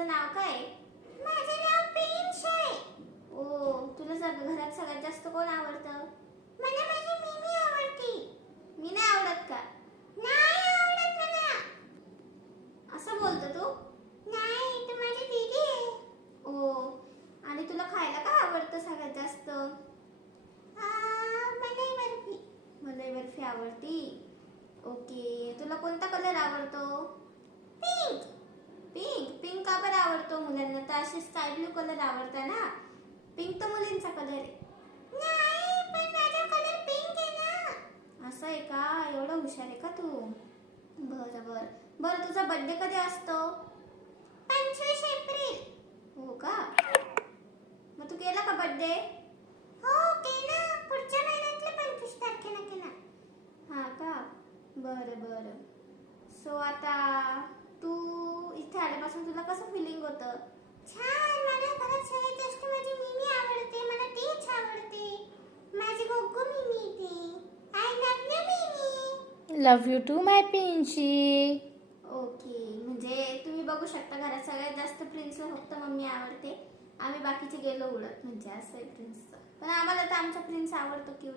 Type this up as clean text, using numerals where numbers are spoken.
तुझं नाव काय? माझं नाव प्रिन्स आहे. ओ, तुला घरात सगळ्यात जास्त कोण आवडतं? मला माझी मिमी आवडते. मी नाही आवडत का? नाही आवडत मला. असं बोलतो तू? नाही, तू माझी दीदी आहे. ओ, आणि तुला खायला काय आवडतं सगळ्यात जास्त? मलाई बर्फी. मलाई बर्फी आवडती. ओके, तुला कोणता कलर आवडतो? पिंक. पिंक. पिंक का बरं आवडतो मुलांना? तर असे स्काय ब्लू कलर आवडता ना? पिंक तर मुलींचा कलर आहे. नाही, पण माझा कलर पिंक आहे ना. असं आहे का? एवढं हुशार आहे का तू? बरं बरं बरं, तुझा बर्थडे कधी असतो? 25 एप्रिल. हो का? मग तू केला का बर्थडे? हो, केला. पुढच्या महिन्यातल्या 25 तारखेला केला. हा का? बरं बरं. सो आता तू इथे आल्यापासून तुला कसं फिलिंग होतं? छान. मला खरंच सगळ्यात जास्त माझी मिमी आवडते. मला तीच आवडते. माझी गोगो मिमी ती. आय लव्ह यू मिमी. लव यू टू माय पिंची. ओके, म्हणजे तुम्ही बघू शकता घरात सगळ्यात जास्त प्रिन्सला फक्त मम्मी आवडते. आम्ही बाकीचे गेलो उडत, म्हणजे असं आहे प्रिन्सचं. पण आम्हाला तर आमचा प्रिन्स आवडतो. क्यूट.